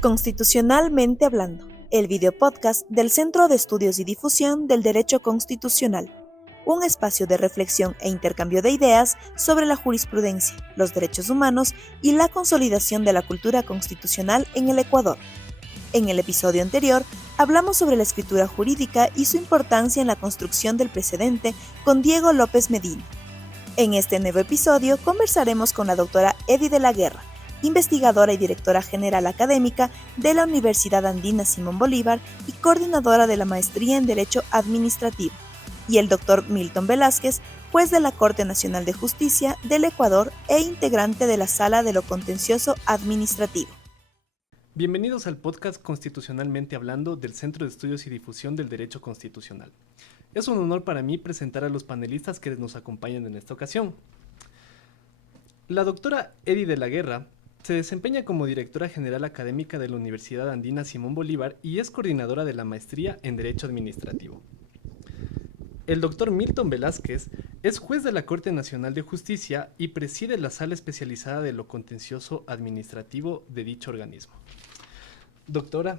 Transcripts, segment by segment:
Constitucionalmente hablando, el videopodcast del Centro de Estudios y Difusión del Derecho Constitucional, un espacio de reflexión e intercambio de ideas sobre la jurisprudencia, los derechos humanos y la consolidación de la cultura constitucional en el Ecuador. En el episodio anterior, hablamos sobre la escritura jurídica y su importancia en la construcción del precedente con Diego López Medina. En este nuevo episodio conversaremos con la doctora Eddy de la Guerra, investigadora y directora general académica de la Universidad Andina Simón Bolívar y coordinadora de la Maestría en Derecho Administrativo, y el doctor Milton Velázquez, juez de la Corte Nacional de Justicia del Ecuador e integrante de la Sala de lo Contencioso Administrativo. Bienvenidos al podcast Constitucionalmente Hablando del Centro de Estudios y Difusión del Derecho Constitucional. Es un honor para mí presentar a los panelistas que nos acompañan en esta ocasión. La doctora Eddy de la Guerra se desempeña como directora general académica de la Universidad Andina Simón Bolívar y es coordinadora de la Maestría en Derecho Administrativo. El doctor Milton Velázquez es juez de la Corte Nacional de Justicia y preside la Sala Especializada de lo Contencioso Administrativo de dicho organismo. Doctor,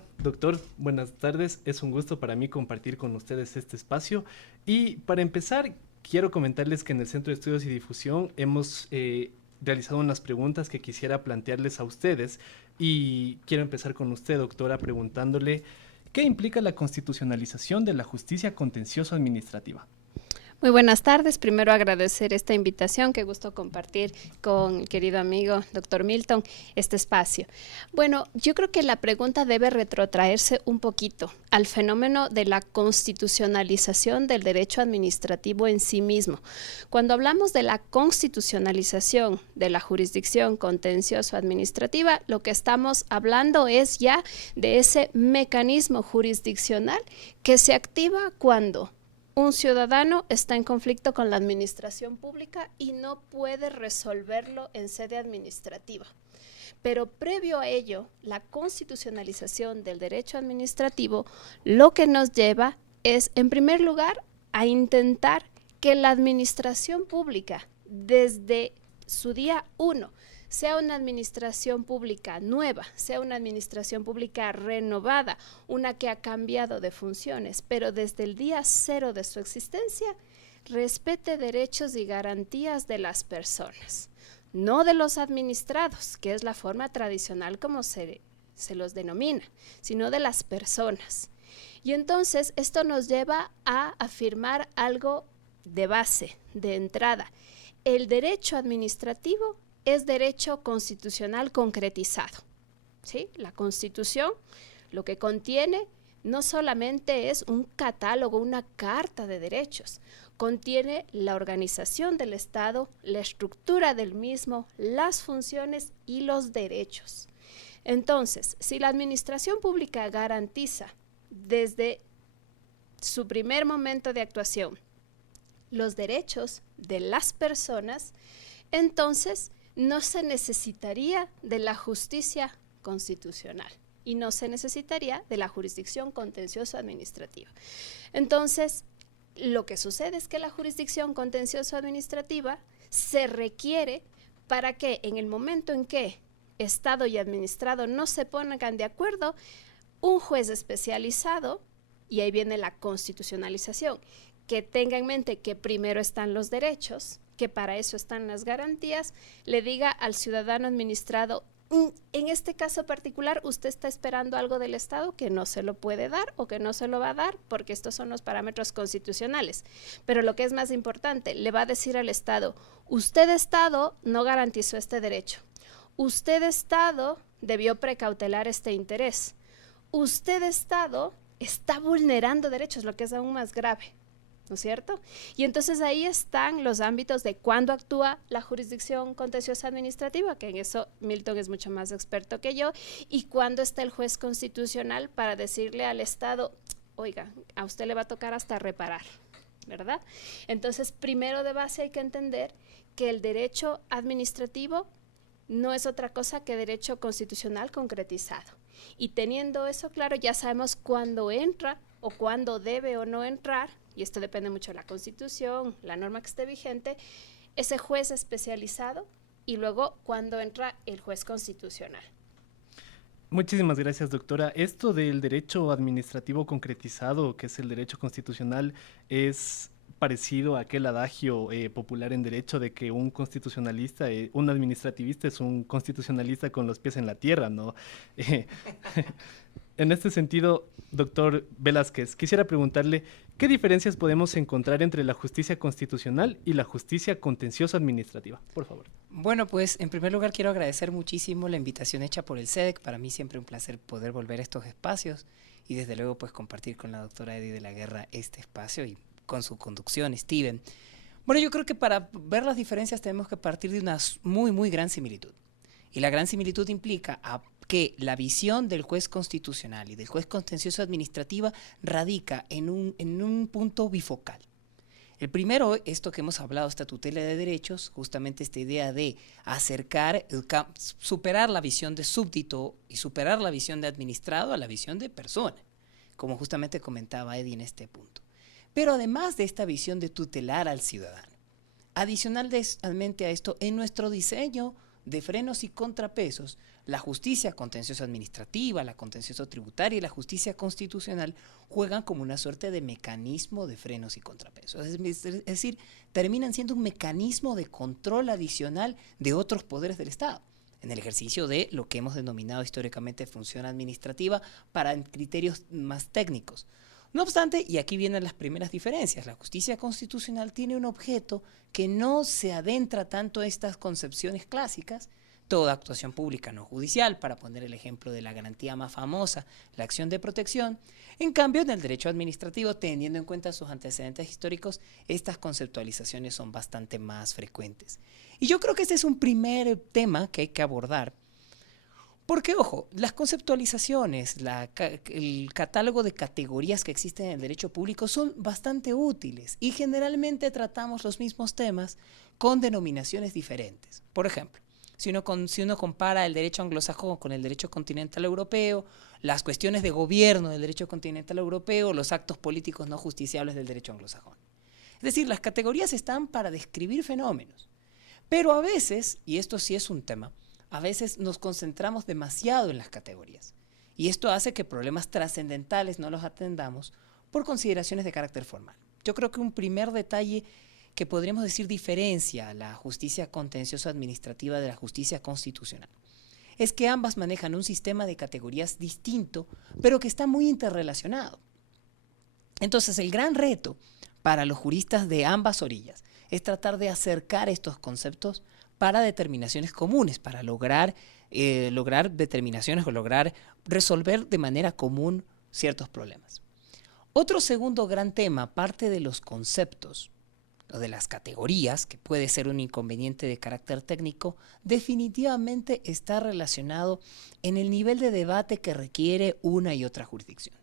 buenas tardes. Es un gusto para mí compartir con ustedes este espacio. Y para empezar, quiero comentarles que en el Centro de Estudios y Difusión hemos realizado unas preguntas que quisiera plantearles a ustedes. Y quiero empezar con usted, doctora, preguntándole ¿qué implica la constitucionalización de la justicia contencioso administrativa? Muy buenas tardes. Primero agradecer esta invitación. Qué gusto compartir con el querido amigo doctor Milton este espacio. Bueno, yo creo que la pregunta debe retrotraerse un poquito al fenómeno de la constitucionalización del derecho administrativo en sí mismo. Cuando hablamos de la constitucionalización de la jurisdicción contencioso administrativa, lo que estamos hablando es ya de ese mecanismo jurisdiccional que se activa cuando un ciudadano está en conflicto con la administración pública y no puede resolverlo en sede administrativa. Pero previo a ello, la constitucionalización del derecho administrativo lo que nos lleva es, en primer lugar, a intentar que la administración pública, desde su día 1, sea una administración pública nueva, sea una administración pública renovada, una que ha cambiado de funciones, pero desde el día 0 de su existencia, respete derechos y garantías de las personas, no de los administrados, que es la forma tradicional como se los denomina, sino de las personas. Y entonces esto nos lleva a afirmar algo de base, de entrada. El derecho administrativo es derecho constitucional concretizado, ¿sí? La Constitución lo que contiene no solamente es un catálogo, una carta de derechos, contiene la organización del Estado, la estructura del mismo, las funciones y los derechos. Entonces, si la administración pública garantiza desde su primer momento de actuación los derechos de las personas, entonces no se necesitaría de la justicia constitucional y no se necesitaría de la jurisdicción contencioso administrativa. Entonces, lo que sucede es que la jurisdicción contencioso administrativa se requiere para que en el momento en que Estado y administrado no se pongan de acuerdo, un juez especializado, y ahí viene la constitucionalización, que tenga en mente que primero están los derechos, que para eso están las garantías, le diga al ciudadano administrado, en este caso particular, usted está esperando algo del Estado que no se lo puede dar o que no se lo va a dar porque estos son los parámetros constitucionales. Pero lo que es más importante, le va a decir al Estado, usted Estado no garantizó este derecho. Usted Estado debió precautelar este interés. Usted Estado está vulnerando derechos, lo que es aún más grave, ¿no es cierto? Y entonces ahí están los ámbitos de cuándo actúa la jurisdicción contenciosa administrativa, que en eso Milton es mucho más experto que yo, y cuándo está el juez constitucional para decirle al Estado, oiga, a usted le va a tocar hasta reparar, ¿verdad? Entonces, primero de base hay que entender que el derecho administrativo no es otra cosa que derecho constitucional concretizado. Y teniendo eso claro, ya sabemos cuándo entra o cuándo debe o no entrar, y esto depende mucho de la Constitución, la norma que esté vigente, ese juez especializado y luego cuándo entra el juez constitucional. Muchísimas gracias, doctora. Esto del derecho administrativo concretizado, que es el derecho constitucional, es parecido a aquel adagio popular en derecho de que un constitucionalista, un administrativista es un constitucionalista con los pies en la tierra, ¿no? Eh, en este sentido, doctor Velázquez, quisiera preguntarle, ¿qué diferencias podemos encontrar entre la justicia constitucional y la justicia contenciosa administrativa? Por favor. Bueno, pues en primer lugar quiero agradecer muchísimo la invitación hecha por el SEDEC. Para mí siempre un placer poder volver a estos espacios y desde luego pues compartir con la doctora Eddy de la Guerra este espacio y con su conducción, Steven. Bueno, yo creo que para ver las diferencias tenemos que partir de una muy gran similitud. Y la gran similitud implica que la visión del juez constitucional y del juez contencioso administrativa radica en un punto bifocal. El primero, esto que hemos hablado, esta tutela de derechos, justamente esta idea de acercar, superar la visión de súbdito y superar la visión de administrado a la visión de persona, como justamente comentaba Eddy en este punto. Pero además de esta visión de tutelar al ciudadano, adicionalmente a esto, en nuestro diseño de frenos y contrapesos, la justicia contenciosa administrativa, la contenciosa tributaria y la justicia constitucional juegan como una suerte de mecanismo de frenos y contrapesos. Es decir, terminan siendo un mecanismo de control adicional de otros poderes del Estado, en el ejercicio de lo que hemos denominado históricamente función administrativa para criterios más técnicos. No obstante, y aquí vienen las primeras diferencias, la justicia constitucional tiene un objeto que no se adentra tanto a estas concepciones clásicas, toda actuación pública no judicial, para poner el ejemplo de la garantía más famosa, la acción de protección. En cambio, en el derecho administrativo, teniendo en cuenta sus antecedentes históricos, estas conceptualizaciones son bastante más frecuentes. Y yo creo que este es un primer tema que hay que abordar, porque, ojo, las conceptualizaciones, el catálogo de categorías que existen en el derecho público son bastante útiles y generalmente tratamos los mismos temas con denominaciones diferentes. Por ejemplo, si uno compara el derecho anglosajón con el derecho continental europeo, las cuestiones de gobierno del derecho continental europeo, los actos políticos no justiciables del derecho anglosajón. Es decir, las categorías están para describir fenómenos, pero a veces, y esto sí es un tema, a veces nos concentramos demasiado en las categorías y esto hace que problemas trascendentales no los atendamos por consideraciones de carácter formal. Yo creo que un primer detalle que podríamos decir diferencia a la justicia contenciosa administrativa de la justicia constitucional es que ambas manejan un sistema de categorías distinto, pero que está muy interrelacionado. Entonces, el gran reto para los juristas de ambas orillas es tratar de acercar estos conceptos para determinaciones comunes, para lograr determinaciones o lograr resolver de manera común ciertos problemas. Otro segundo gran tema, aparte de los conceptos o de las categorías, que puede ser un inconveniente de carácter técnico, definitivamente está relacionado en el nivel de debate que requiere una y otra jurisdicción.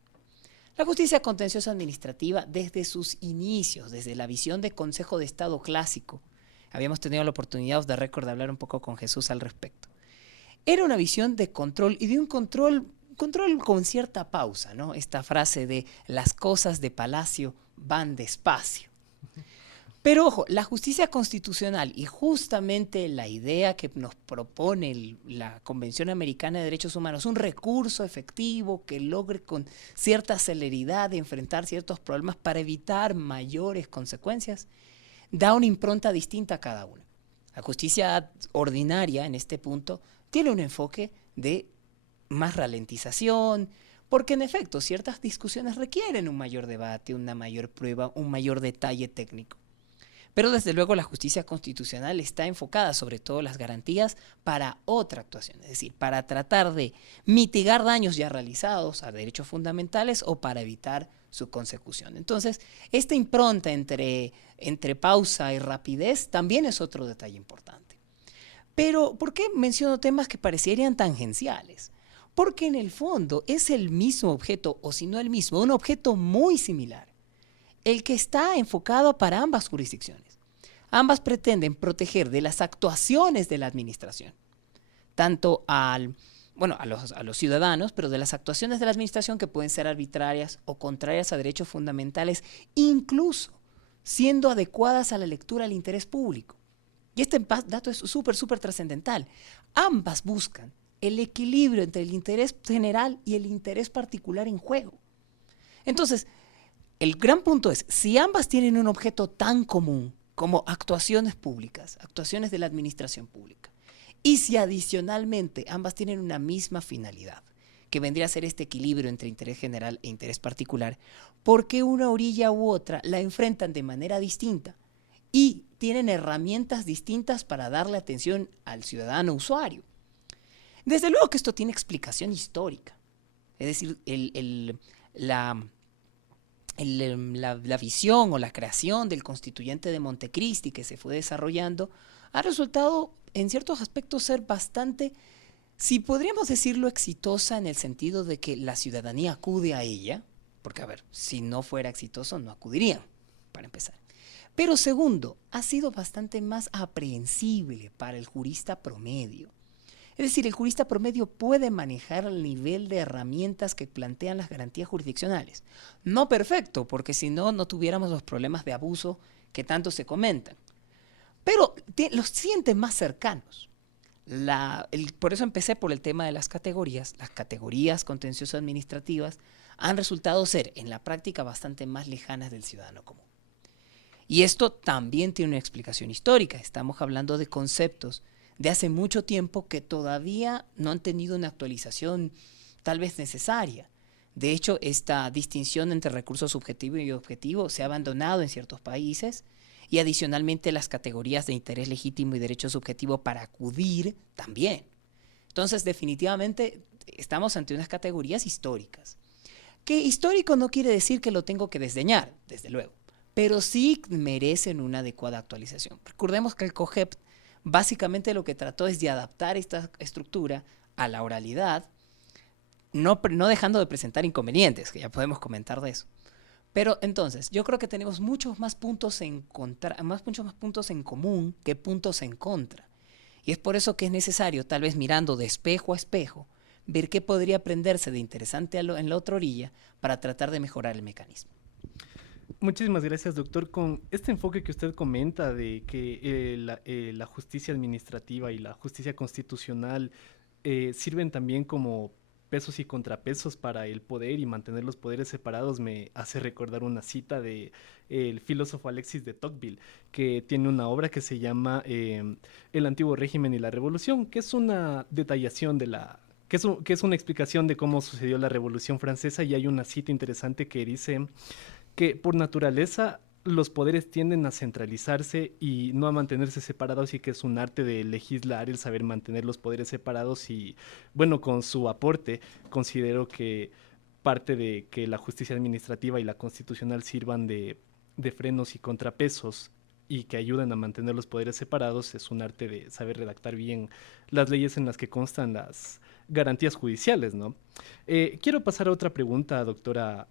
La justicia contenciosa administrativa, desde sus inicios, desde la visión de Consejo de Estado clásico, habíamos tenido la oportunidad de hablar un poco con Jesús al respecto. Era una visión de control y de un control con cierta pausa, ¿no? Esta frase de las cosas de palacio van despacio. Pero ojo, la justicia constitucional y justamente la idea que nos propone la Convención Americana de Derechos Humanos, un recurso efectivo que logre con cierta celeridad enfrentar ciertos problemas para evitar mayores consecuencias, da una impronta distinta a cada una. La justicia ordinaria, en este punto, tiene un enfoque de más ralentización, porque en efecto ciertas discusiones requieren un mayor debate, una mayor prueba, un mayor detalle técnico. Pero desde luego la justicia constitucional está enfocada sobre todo las garantías para otra actuación, es decir, para tratar de mitigar daños ya realizados a derechos fundamentales o para evitar su consecución. Entonces, esta impronta entre pausa y rapidez también es otro detalle importante. Pero, ¿por qué menciono temas que parecerían tangenciales? Porque en el fondo es el mismo objeto, o si no el mismo, un objeto muy similar, el que está enfocado para ambas jurisdicciones. Ambas pretenden proteger de las actuaciones de la administración, tanto a los ciudadanos, pero de las actuaciones de la administración que pueden ser arbitrarias o contrarias a derechos fundamentales, incluso siendo adecuadas a la lectura del interés público. Y este dato es súper trascendental. Ambas buscan el equilibrio entre el interés general y el interés particular en juego. Entonces, el gran punto es, si ambas tienen un objeto tan común como actuaciones públicas, actuaciones de la administración pública, y si adicionalmente ambas tienen una misma finalidad, que vendría a ser este equilibrio entre interés general e interés particular, ¿por qué una orilla u otra la enfrentan de manera distinta y tienen herramientas distintas para darle atención al ciudadano usuario? Desde luego que esto tiene explicación histórica. Es decir, la visión o la creación del constituyente de Montecristi que se fue desarrollando ha resultado en ciertos aspectos ser bastante, si podríamos decirlo, exitosa en el sentido de que la ciudadanía acude a ella, porque a ver, si no fuera exitoso no acudirían, para empezar. Pero segundo, ha sido bastante más aprehensible para el jurista promedio. Es decir, el jurista promedio puede manejar el nivel de herramientas que plantean las garantías jurisdiccionales. No perfecto, porque si no, no tuviéramos los problemas de abuso que tanto se comentan. Pero los siente más cercanos. Por eso empecé por el tema de las categorías. Las categorías contencioso-administrativas han resultado ser, en la práctica, bastante más lejanas del ciudadano común. Y esto también tiene una explicación histórica. Estamos hablando de conceptos de hace mucho tiempo que todavía no han tenido una actualización tal vez necesaria. De hecho, esta distinción entre recurso subjetivo y objetivo se ha abandonado en ciertos países y adicionalmente las categorías de interés legítimo y derecho subjetivo para acudir también. Entonces, definitivamente estamos ante unas categorías históricas. Que histórico no quiere decir que lo tengo que desdeñar, desde luego, pero sí merecen una adecuada actualización. Recordemos que el COGEP básicamente lo que trató es de adaptar esta estructura a la oralidad, no dejando de presentar inconvenientes, que ya podemos comentar de eso. Pero entonces, yo creo que tenemos muchos más puntos en común que puntos en contra. Y es por eso que es necesario, tal vez mirando de espejo a espejo, ver qué podría aprenderse de interesante en la otra orilla para tratar de mejorar el mecanismo. Muchísimas gracias, doctor. Con este enfoque que usted comenta de que la justicia administrativa y la justicia constitucional sirven también como pesos y contrapesos para el poder y mantener los poderes separados, me hace recordar una cita de el filósofo Alexis de Tocqueville, que tiene una obra que se llama El antiguo régimen y la revolución, que es una detallación de que es una explicación de cómo sucedió la Revolución Francesa, y hay una cita interesante que dice que por naturaleza los poderes tienden a centralizarse y no a mantenerse separados, y que es un arte de legislar el saber mantener los poderes separados. Y bueno, con su aporte considero que parte de que la justicia administrativa y la constitucional sirvan de frenos y contrapesos y que ayuden a mantener los poderes separados es un arte de saber redactar bien las leyes en las que constan las garantías judiciales, ¿no? Quiero pasar a otra pregunta, doctora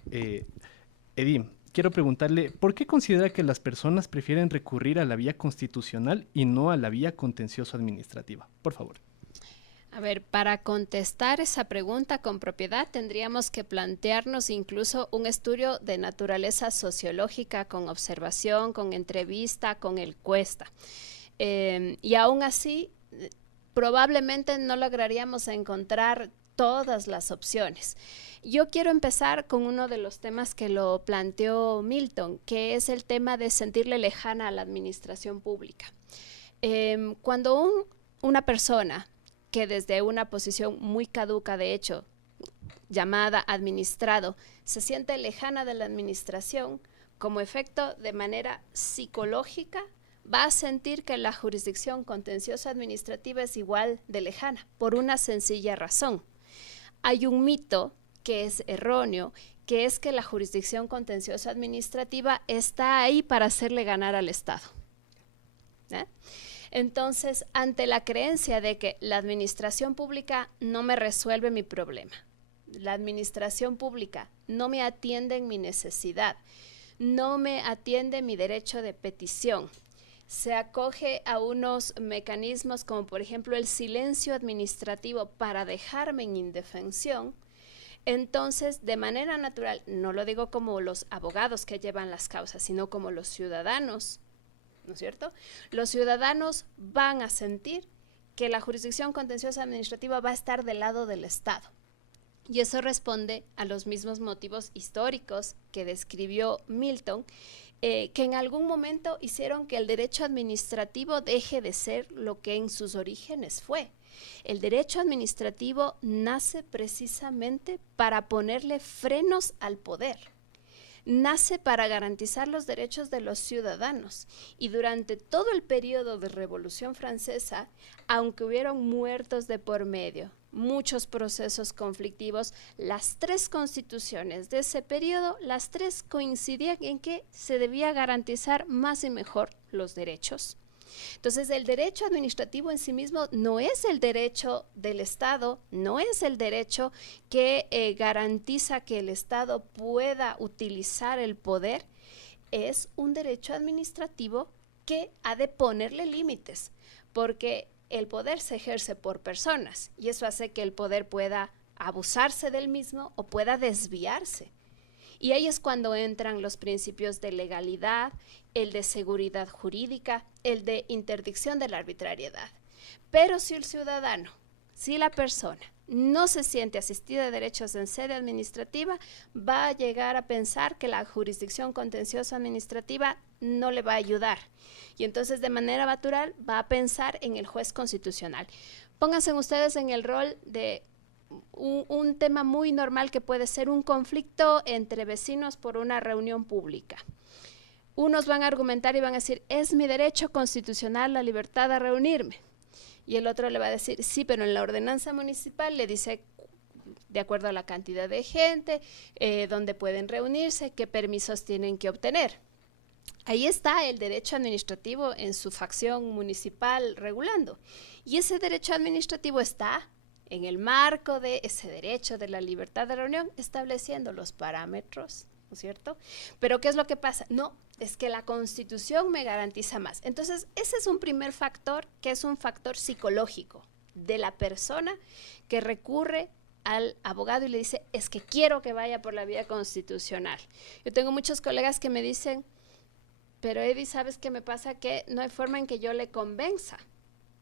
Eddy. Quiero preguntarle, ¿por qué considera que las personas prefieren recurrir a la vía constitucional y no a la vía contencioso-administrativa? Por favor. A ver, para contestar esa pregunta con propiedad tendríamos que plantearnos incluso un estudio de naturaleza sociológica con observación, con entrevista, con encuesta. Y aún así, probablemente no lograríamos encontrar todas las opciones. Yo quiero empezar con uno de los temas que lo planteó Milton, que es el tema de sentirle lejana a la administración pública. Cuando una persona que desde una posición muy caduca, de hecho, llamada administrado, se siente lejana de la administración, como efecto de manera psicológica, va a sentir que la jurisdicción contenciosa administrativa es igual de lejana, por una sencilla razón. Hay un mito que es erróneo, que es que la jurisdicción contenciosa administrativa está ahí para hacerle ganar al Estado. Entonces, ante la creencia de que la administración pública no me resuelve mi problema, la administración pública no me atiende en mi necesidad, no me atiende mi derecho de petición, se acoge a unos mecanismos como por ejemplo el silencio administrativo para dejarme en indefensión, entonces de manera natural, no lo digo como los abogados que llevan las causas, sino como los ciudadanos, ¿no es cierto? Los ciudadanos van a sentir que la jurisdicción contenciosa administrativa va a estar del lado del Estado. Y eso responde a los mismos motivos históricos que describió Milton, que en algún momento hicieron que el derecho administrativo deje de ser lo que en sus orígenes fue. El derecho administrativo nace precisamente para ponerle frenos al poder. Nace para garantizar los derechos de los ciudadanos y durante todo el periodo de Revolución Francesa, aunque hubieron muertos de por medio, muchos procesos conflictivos, las tres constituciones de ese periodo, las tres coincidían en que se debía garantizar más y mejor los derechos. Entonces, el derecho administrativo en sí mismo no es el derecho del Estado, no es el derecho que garantiza que el Estado pueda utilizar el poder, es un derecho administrativo que ha de ponerle límites, porque el poder se ejerce por personas y eso hace que el poder pueda abusarse del mismo o pueda desviarse. Y ahí es cuando entran los principios de legalidad, el de seguridad jurídica, el de interdicción de la arbitrariedad. Pero si el ciudadano, si la persona no se siente asistida de derechos en sede administrativa, va a llegar a pensar que la jurisdicción contenciosa administrativa no le va a ayudar. Y entonces de manera natural va a pensar en el juez constitucional. Pónganse ustedes en el rol de un tema muy normal que puede ser un conflicto entre vecinos por una reunión pública. Unos van a argumentar y van a decir, es mi derecho constitucional la libertad de reunirme. Y el otro le va a decir, sí, pero en la ordenanza municipal le dice, de acuerdo a la cantidad de gente, dónde pueden reunirse, qué permisos tienen que obtener. Ahí está el derecho administrativo en su facción municipal regulando. Y ese derecho administrativo está en el marco de ese derecho de la libertad de reunión, estableciendo los parámetros, ¿no es cierto? Pero ¿qué es lo que pasa? No, es que la Constitución me garantiza más. Entonces, ese es un primer factor, que es un factor psicológico de la persona que recurre al abogado y le dice, es que quiero que vaya por la vía constitucional. Yo tengo muchos colegas que me dicen, pero Eddie, ¿sabes qué me pasa? Que no hay forma en que yo le convenza.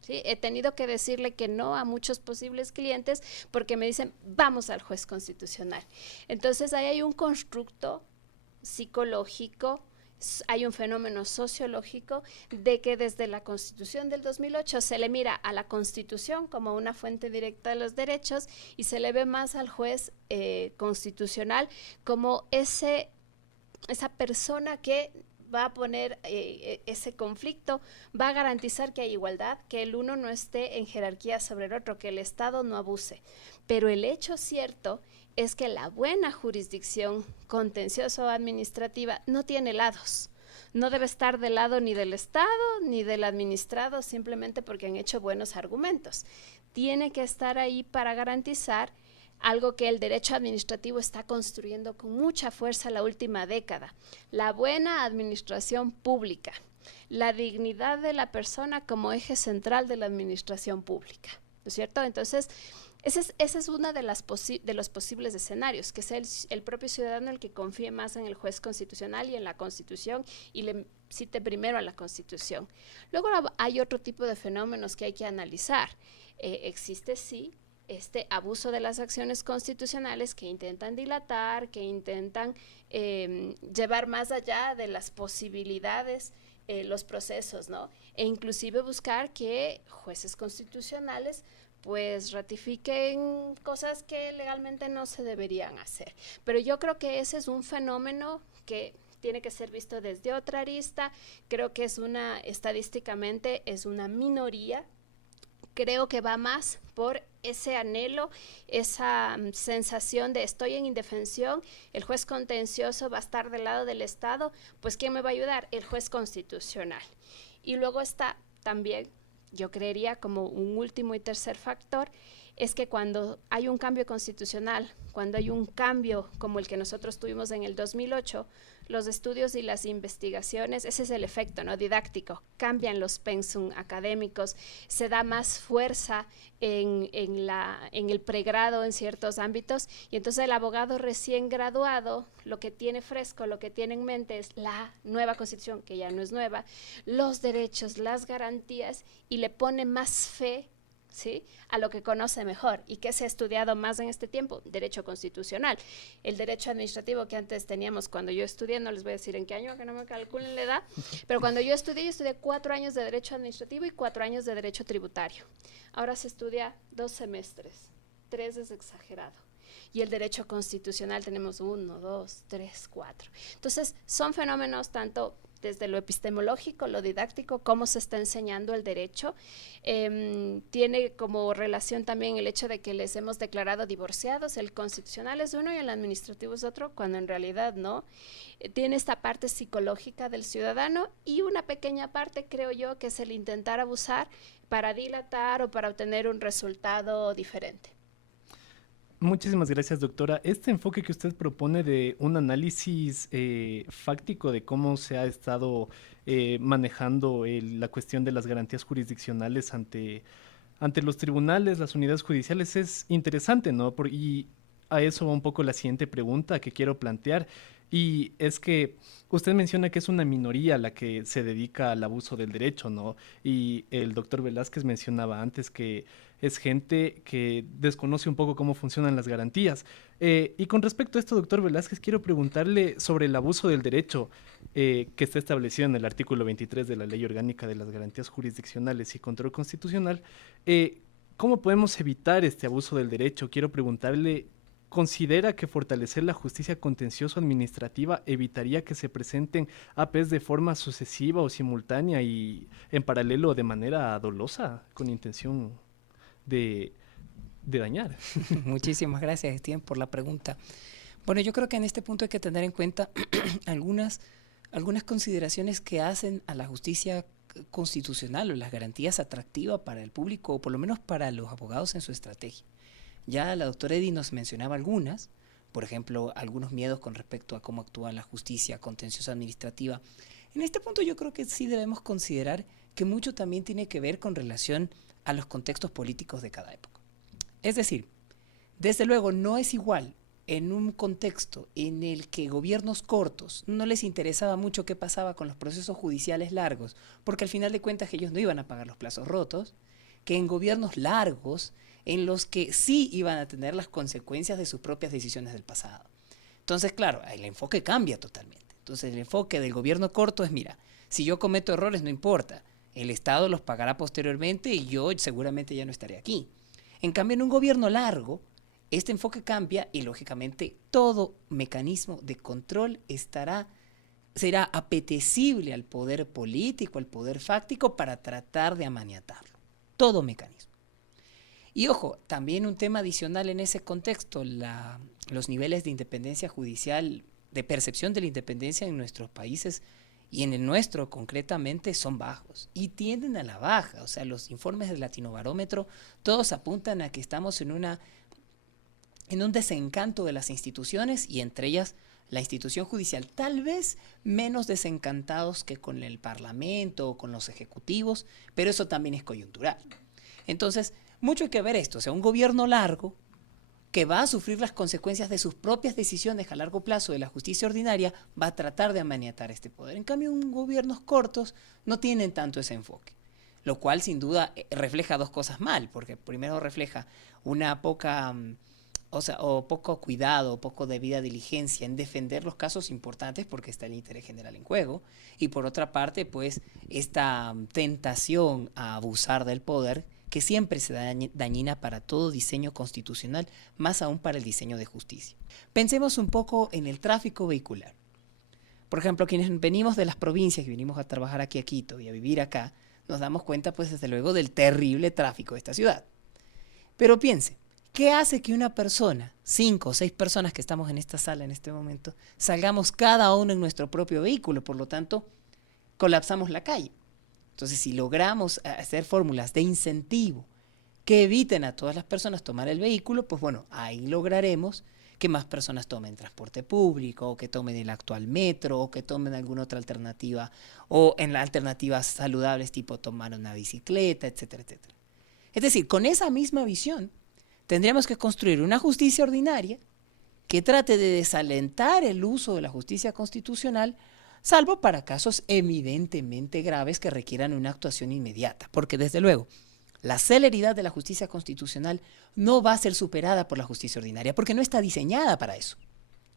¿Sí? He tenido que decirle que no a muchos posibles clientes porque me dicen, vamos al juez constitucional. Entonces, ahí hay un constructo psicológico, hay un fenómeno sociológico de que desde la Constitución del 2008 se le mira a la Constitución como una fuente directa de los derechos y se le ve más al juez constitucional como esa persona que va a poner ese conflicto, va a garantizar que hay igualdad, que el uno no esté en jerarquía sobre el otro, que el Estado no abuse. Pero el hecho cierto es que la buena jurisdicción contenciosa o administrativa no tiene lados. No debe estar del lado ni del Estado ni del administrado simplemente porque han hecho buenos argumentos. Tiene que estar ahí para garantizar algo que el derecho administrativo está construyendo con mucha fuerza la última década, la buena administración pública, la dignidad de la persona como eje central de la administración pública, ¿no es cierto? Entonces, ese es uno de los posibles escenarios, que sea el propio ciudadano el que confíe más en el juez constitucional y en la Constitución y le cite primero a la Constitución. Luego hay otro tipo de fenómenos que hay que analizar. Existe, sí, este abuso de las acciones constitucionales que intentan dilatar, que intentan llevar más allá de las posibilidades los procesos, ¿no? E inclusive buscar que jueces constitucionales pues ratifiquen cosas que legalmente no se deberían hacer. Pero yo creo que ese es un fenómeno que tiene que ser visto desde otra arista. Creo que estadísticamente es una minoría. Creo que va más por ese anhelo, esa sensación de estoy en indefensión, el juez contencioso va a estar del lado del Estado, pues ¿quién me va a ayudar? El juez constitucional. Y luego está también, yo creería como un último y tercer factor, es que cuando hay un cambio constitucional, cuando hay un cambio como el que nosotros tuvimos en el 2008, los estudios y las investigaciones, ese es el efecto, ¿no? Didáctico, cambian los pensum académicos, se da más fuerza en el pregrado en ciertos ámbitos y entonces el abogado recién graduado lo que tiene fresco, lo que tiene en mente es la nueva Constitución, que ya no es nueva, los derechos, las garantías y le pone más fe ¿sí? A lo que conoce mejor. ¿Y qué se ha estudiado más en este tiempo? Derecho constitucional. El derecho administrativo que antes teníamos cuando yo estudié, no les voy a decir en qué año, que no me calculen la edad, pero cuando yo estudié 4 años de derecho administrativo y 4 años de derecho tributario. Ahora se estudia 2 semestres, 3 es exagerado. Y el derecho constitucional tenemos 1, 2, 3, 4. Entonces, son fenómenos tanto desde lo epistemológico, lo didáctico, cómo se está enseñando el derecho. Tiene como relación también el hecho de que les hemos declarado divorciados. El constitucional es uno y el administrativo es otro, cuando en realidad no. Tiene esta parte psicológica del ciudadano y una pequeña parte, creo yo, que es el intentar abusar para dilatar o para obtener un resultado diferente. Muchísimas gracias, doctora. Este enfoque que usted propone de un análisis fáctico de cómo se ha estado manejando la cuestión de las garantías jurisdiccionales ante los tribunales, las unidades judiciales, es interesante, ¿no? Y a eso va un poco la siguiente pregunta que quiero plantear. Y es que usted menciona que es una minoría la que se dedica al abuso del derecho, ¿no? Y el doctor Velázquez mencionaba antes que es gente que desconoce un poco cómo funcionan las garantías. Y con respecto a esto, doctor Velázquez, quiero preguntarle sobre el abuso del derecho que está establecido en el artículo 23 de la Ley Orgánica de las Garantías Jurisdiccionales y Control Constitucional. ¿Cómo podemos evitar este abuso del derecho? Quiero preguntarle, ¿considera que fortalecer la justicia contencioso-administrativa evitaría que se presenten APs de forma sucesiva o simultánea y en paralelo de manera dolosa, con intención de dañar? Muchísimas gracias, Estienne, por la pregunta. Bueno, yo creo que en este punto hay que tener en cuenta algunas consideraciones que hacen a la justicia constitucional o las garantías atractivas para el público o por lo menos para los abogados en su estrategia. Ya la doctora Eddy nos mencionaba algunas, por ejemplo, algunos miedos con respecto a cómo actúa la justicia contenciosa administrativa. En este punto yo creo que sí debemos considerar que mucho también tiene que ver con relación a los contextos políticos de cada época. Es decir, desde luego no es igual en un contexto en el que gobiernos cortos no les interesaba mucho qué pasaba con los procesos judiciales largos, porque al final de cuentas ellos no iban a pagar los plazos rotos, que en gobiernos largos en los que sí iban a tener las consecuencias de sus propias decisiones del pasado. Entonces, claro, el enfoque cambia totalmente. Entonces, el enfoque del gobierno corto es, mira, si yo cometo errores no importa, el Estado los pagará posteriormente y yo seguramente ya no estaré aquí. En cambio, en un gobierno largo, este enfoque cambia y, lógicamente, todo mecanismo de control será apetecible al poder político, al poder fáctico, para tratar de amaniatarlo. Todo mecanismo. Y ojo, también un tema adicional en ese contexto, los niveles de independencia judicial, de percepción de la independencia en nuestros países y en el nuestro concretamente son bajos y tienden a la baja. O sea, los informes del Latinobarómetro todos apuntan a que estamos en un desencanto de las instituciones y entre ellas la institución judicial, tal vez menos desencantados que con el Parlamento o con los ejecutivos, pero eso también es coyuntural. Entonces, mucho hay que ver esto, o sea, un gobierno largo que va a sufrir las consecuencias de sus propias decisiones a largo plazo de la justicia ordinaria, va a tratar de amaniatar este poder. En cambio, gobiernos cortos no tienen tanto ese enfoque, lo cual sin duda refleja dos cosas mal, porque primero refleja una poco cuidado, poco debida diligencia en defender los casos importantes porque está el interés general en juego, y por otra parte, pues, esta tentación a abusar del poder que siempre será dañina para todo diseño constitucional, más aún para el diseño de justicia. Pensemos un poco en el tráfico vehicular. Por ejemplo, quienes venimos de las provincias, que venimos a trabajar aquí a Quito y a vivir acá, nos damos cuenta, pues, desde luego, del terrible tráfico de esta ciudad. Pero piense, ¿qué hace que una persona, 5 o 6 personas que estamos en esta sala en este momento, salgamos cada uno en nuestro propio vehículo? Por lo tanto, colapsamos la calle. Entonces, si logramos hacer fórmulas de incentivo que eviten a todas las personas tomar el vehículo, pues bueno, ahí lograremos que más personas tomen transporte público, o que tomen el actual metro, o que tomen alguna otra alternativa, o en las alternativas saludables tipo tomar una bicicleta, etcétera, etcétera. Es decir, con esa misma visión, tendríamos que construir una justicia ordinaria que trate de desalentar el uso de la justicia constitucional, salvo para casos evidentemente graves que requieran una actuación inmediata. Porque desde luego, la celeridad de la justicia constitucional no va a ser superada por la justicia ordinaria, porque no está diseñada para eso.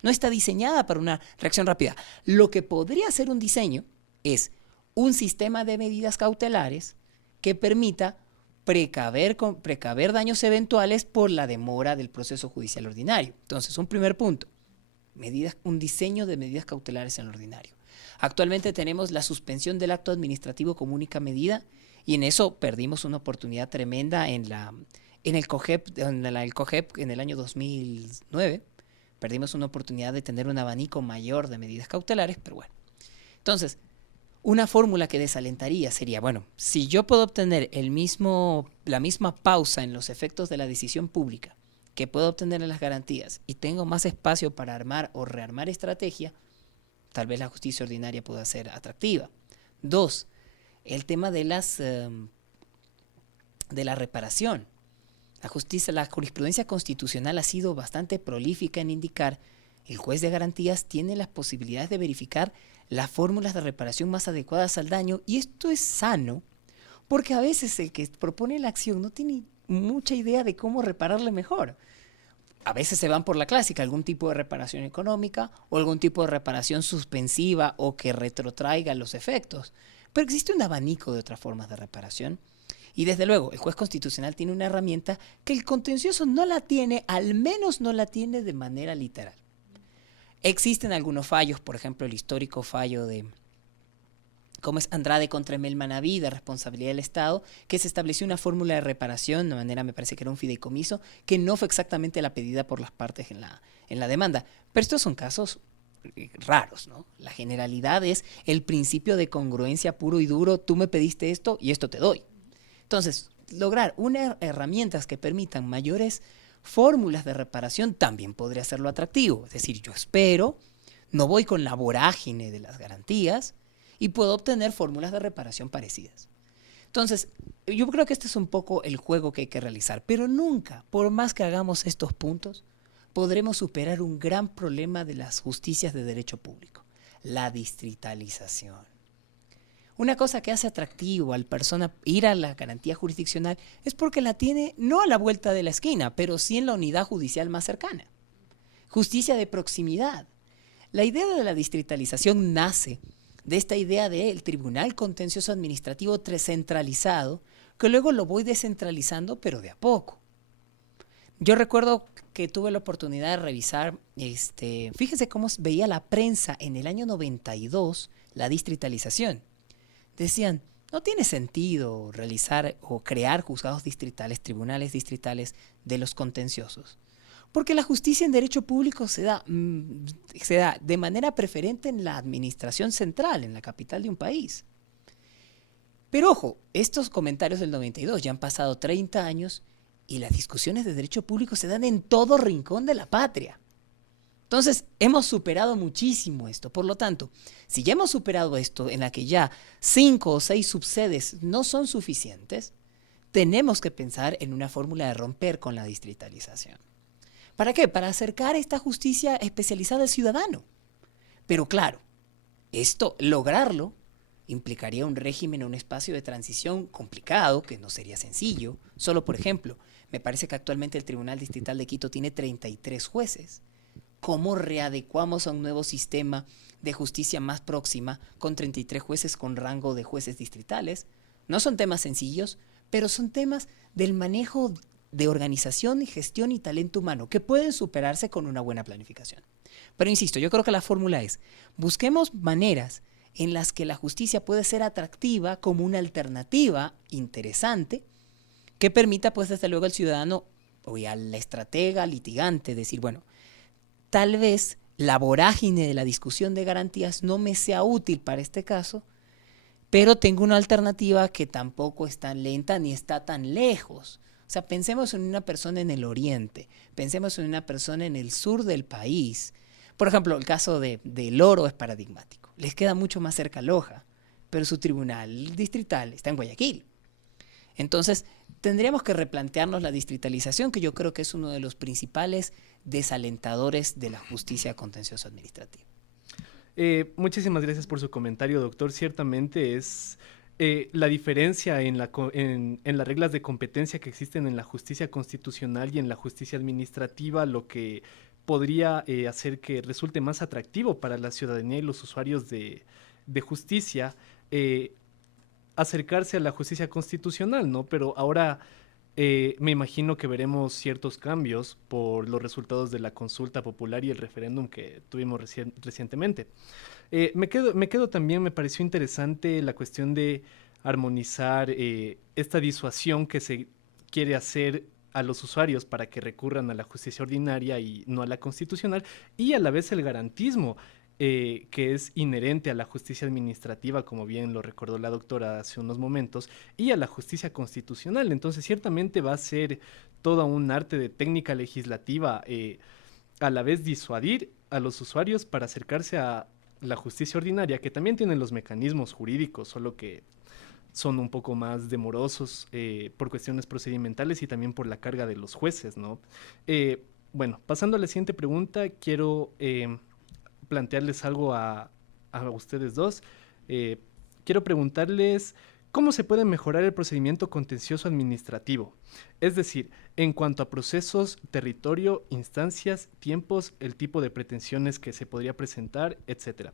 No está diseñada para una reacción rápida. Lo que podría ser un diseño es un sistema de medidas cautelares que permita precaver daños eventuales por la demora del proceso judicial ordinario. Entonces, un primer punto, un diseño de medidas cautelares en lo ordinario. Actualmente tenemos la suspensión del acto administrativo como única medida y en eso perdimos una oportunidad tremenda en el COGEP, en el año 2009. Perdimos una oportunidad de tener un abanico mayor de medidas cautelares, pero bueno. Entonces, una fórmula que desalentaría sería, bueno, si yo puedo obtener la misma pausa en los efectos de la decisión pública que puedo obtener en las garantías y tengo más espacio para armar o rearmar estrategia, tal vez la justicia ordinaria pueda ser atractiva. 2, el tema de la reparación. La jurisprudencia constitucional ha sido bastante prolífica en indicar el juez de garantías tiene las posibilidades de verificar las fórmulas de reparación más adecuadas al daño, y esto es sano porque a veces el que propone la acción no tiene mucha idea de cómo repararle mejor. A veces se van por la clásica, algún tipo de reparación económica o algún tipo de reparación suspensiva o que retrotraiga los efectos. Pero existe un abanico de otras formas de reparación. Y desde luego, el juez constitucional tiene una herramienta que el contencioso no la tiene, al menos no la tiene de manera literal. Existen algunos fallos, por ejemplo, el histórico fallo de Andrade contra Emel Manaví, de responsabilidad del Estado, que se estableció una fórmula de reparación, de manera, me parece que era un fideicomiso, que no fue exactamente la pedida por las partes en la demanda. Pero estos son casos raros, ¿no? La generalidad es el principio de congruencia puro y duro, tú me pediste esto y esto te doy. Entonces, lograr unas herramientas que permitan mayores fórmulas de reparación también podría hacerlo atractivo. Es decir, yo espero, no voy con la vorágine de las garantías y puedo obtener fórmulas de reparación parecidas. Entonces, yo creo que este es un poco el juego que hay que realizar, pero nunca, por más que hagamos estos puntos, podremos superar un gran problema de las justicias de derecho público, la distritalización. Una cosa que hace atractivo al persona ir a la garantía jurisdiccional es porque la tiene no a la vuelta de la esquina, pero sí en la unidad judicial más cercana. Justicia de proximidad. La idea de la distritalización nace de esta idea del tribunal contencioso administrativo centralizado, que luego lo voy descentralizando, pero de a poco. Yo recuerdo que tuve la oportunidad de revisar, fíjese cómo veía la prensa en el año 92 la distritalización. Decían, no tiene sentido realizar o crear juzgados distritales, tribunales distritales de los contenciosos, porque la justicia en derecho público se da de manera preferente en la administración central, en la capital de un país. Pero ojo, estos comentarios del 92 ya han pasado 30 años y las discusiones de derecho público se dan en todo rincón de la patria. Entonces, hemos superado muchísimo esto. Por lo tanto, si ya hemos superado esto, en la que ya 5 o 6 subsedes no son suficientes, tenemos que pensar en una fórmula de romper con la distritalización. ¿Para qué? Para acercar esta justicia especializada al ciudadano. Pero claro, lograrlo implicaría un régimen o un espacio de transición complicado, que no sería sencillo. Solo, por ejemplo, me parece que actualmente el Tribunal Distrital de Quito tiene 33 jueces. ¿Cómo readecuamos a un nuevo sistema de justicia más próxima con 33 jueces con rango de jueces distritales? No son temas sencillos, pero son temas del manejo de organización, gestión y talento humano que pueden superarse con una buena planificación. Pero insisto, yo creo que la fórmula es, busquemos maneras en las que la justicia puede ser atractiva como una alternativa interesante que permita, pues, desde luego al ciudadano o al estratega, litigante, decir, bueno, tal vez la vorágine de la discusión de garantías no me sea útil para este caso, pero tengo una alternativa que tampoco es tan lenta ni está tan lejos. O sea, pensemos en una persona en el oriente, pensemos en una persona en el sur del país. Por ejemplo, el caso de Loro es paradigmático. Les queda mucho más cerca Loja, pero su tribunal distrital está en Guayaquil. Entonces, tendríamos que replantearnos la distritalización, que yo creo que es uno de los principales desalentadores de la justicia contencioso administrativa. Muchísimas gracias por su comentario, doctor. Ciertamente es la diferencia en las reglas de competencia que existen en la justicia constitucional y en la justicia administrativa, lo que podría hacer que resulte más atractivo para la ciudadanía y los usuarios de justicia acercarse a la justicia constitucional, ¿no? Pero ahora me imagino que veremos ciertos cambios por los resultados de la consulta popular y el referéndum que tuvimos recientemente. Me quedo también, me pareció interesante la cuestión de armonizar esta disuasión que se quiere hacer a los usuarios para que recurran a la justicia ordinaria y no a la constitucional, y a la vez el garantismo que es inherente a la justicia administrativa, como bien lo recordó la doctora hace unos momentos, y a la justicia constitucional. Entonces, ciertamente va a ser toda un arte de técnica legislativa, a la vez disuadir a los usuarios para acercarse a la justicia ordinaria, que también tiene los mecanismos jurídicos, solo que son un poco más demorosos por cuestiones procedimentales y también por la carga de los jueces, ¿no? Bueno, pasando a la siguiente pregunta, quiero plantearles algo a ustedes dos. Quiero preguntarles cómo se puede mejorar el procedimiento contencioso administrativo. Es decir, en cuanto a procesos, territorio, instancias, tiempos, el tipo de pretensiones que se podría presentar, etc.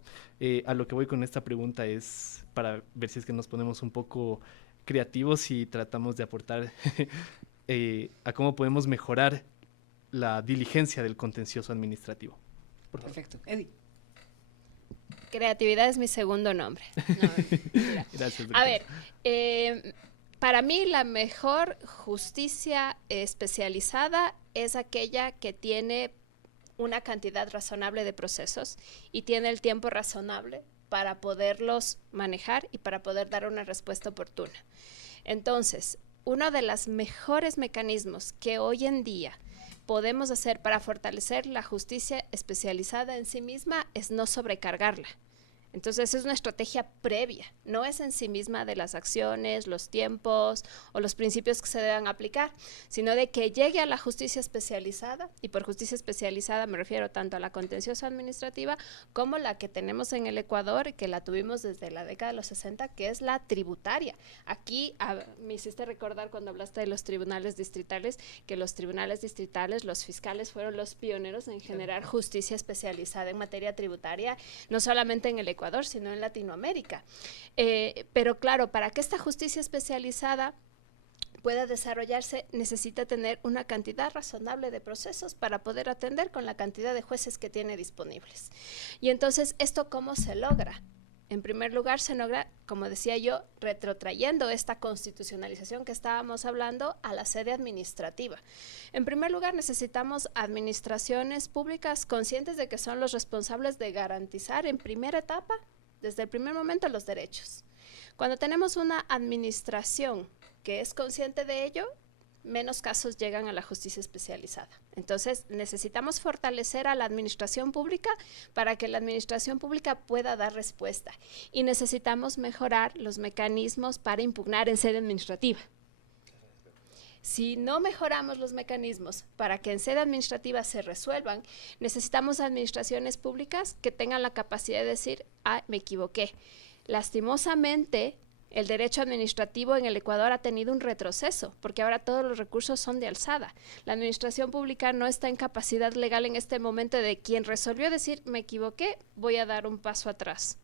A lo que voy con esta pregunta es para ver si es que nos ponemos un poco creativos y tratamos de aportar a cómo podemos mejorar la diligencia del contencioso administrativo. Perfecto. Eddie. Creatividad es mi segundo nombre. No, mira. Gracias, doctor. A ver, para mí la mejor justicia especializada es aquella que tiene una cantidad razonable de procesos y tiene el tiempo razonable para poderlos manejar y para poder dar una respuesta oportuna. Entonces, uno de los mejores mecanismos que hoy en día podemos hacer para fortalecer la justicia especializada en sí misma es no sobrecargarla. Entonces es una estrategia previa, no es en sí misma de las acciones, los tiempos o los principios que se deban aplicar, sino de que llegue a la justicia especializada, y por justicia especializada me refiero tanto a la contenciosa administrativa como la que tenemos en el Ecuador, que la tuvimos desde la década de los 60, que es la tributaria. Aquí me hiciste recordar cuando hablaste de los tribunales distritales, que los tribunales distritales, los fiscales fueron los pioneros en generar justicia especializada en materia tributaria, no solamente en el Ecuador, sino en Latinoamérica. Pero claro, para que esta justicia especializada pueda desarrollarse, necesita tener una cantidad razonable de procesos para poder atender con la cantidad de jueces que tiene disponibles. Y entonces, ¿esto cómo se logra? En primer lugar, se logra, como decía yo, retrotrayendo esta constitucionalización que estábamos hablando a la sede administrativa. En primer lugar, necesitamos administraciones públicas conscientes de que son los responsables de garantizar en primera etapa, desde el primer momento, los derechos. Cuando tenemos una administración que es consciente de ello, menos casos llegan a la justicia especializada. Entonces, necesitamos fortalecer a la administración pública para que la administración pública pueda dar respuesta. Y necesitamos mejorar los mecanismos para impugnar en sede administrativa. Si no mejoramos los mecanismos para que en sede administrativa se resuelvan, necesitamos administraciones públicas que tengan la capacidad de decir, me equivoqué. Lastimosamente, el derecho administrativo en el Ecuador ha tenido un retroceso, porque ahora todos los recursos son de alzada. La administración pública no está en capacidad legal en este momento de quien resolvió decir, me equivoqué, voy a dar un paso atrás,